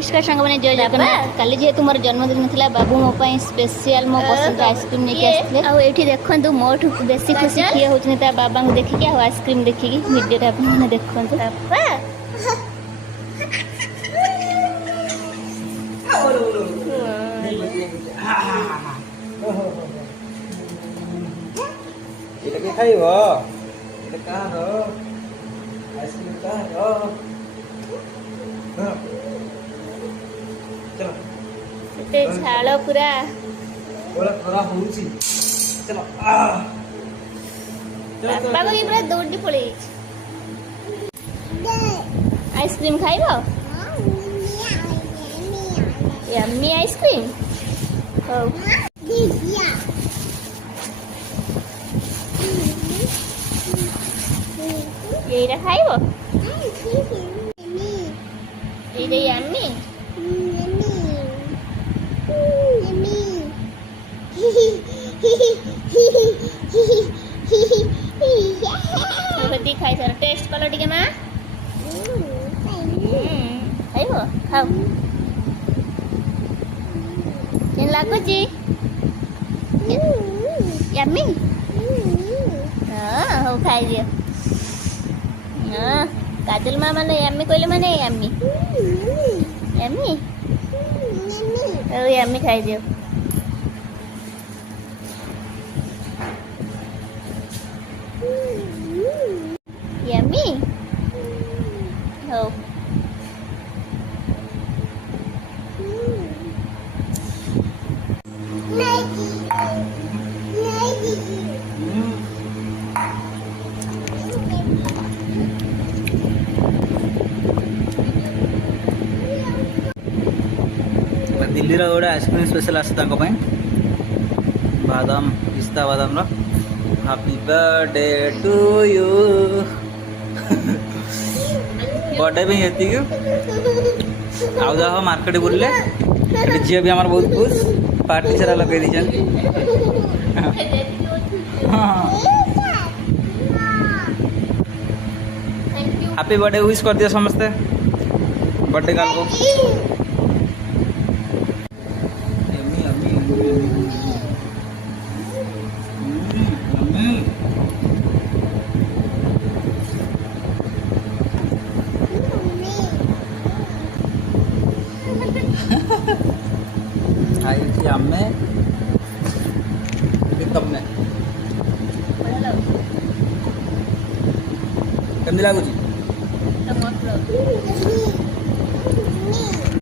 नमस्कार सांग मैंने जय जगन्नाथ काली जेहेतु मोर जन्मदिन था बाबू मो स्पेशल मो पसंद आइसक्रीम लेके आसते देखु मोठ बेसी खुशी किए होती बाबा को देखिए आइसक्रीम देखिए वीडियो आपने देखते झाड़ पूरा खरा होउची चलो बाबा को ये पूरा दौड़ी पड़े आइसक्रीम खाइबो यम्मी आइसक्रीम हो ये खाइबो ये यम्मी दिखाई सर टेस्ट कल टे माँ खाइबो खाओ लगुच यम्मी हाँ हो खाई दियो हाँ काजल माँ मैंने यम्मी कहले मैंने यम्मी यम्मी हो यम्मी खाई दियो यम्मी हो दिल्ली गोटे आइसक्रीम स्पेशल आसे बादाम पिस्ता बादाम happy birthday to you birthday भी ये आउ जा मार्केट बुलले झील भी आम बहुत खुश पार्टी सारा लगे दी हैप्पी बर्थडे विश कर दिया समस्ते बर्थडे गर्ल को आई आमे तमें कमी लगुच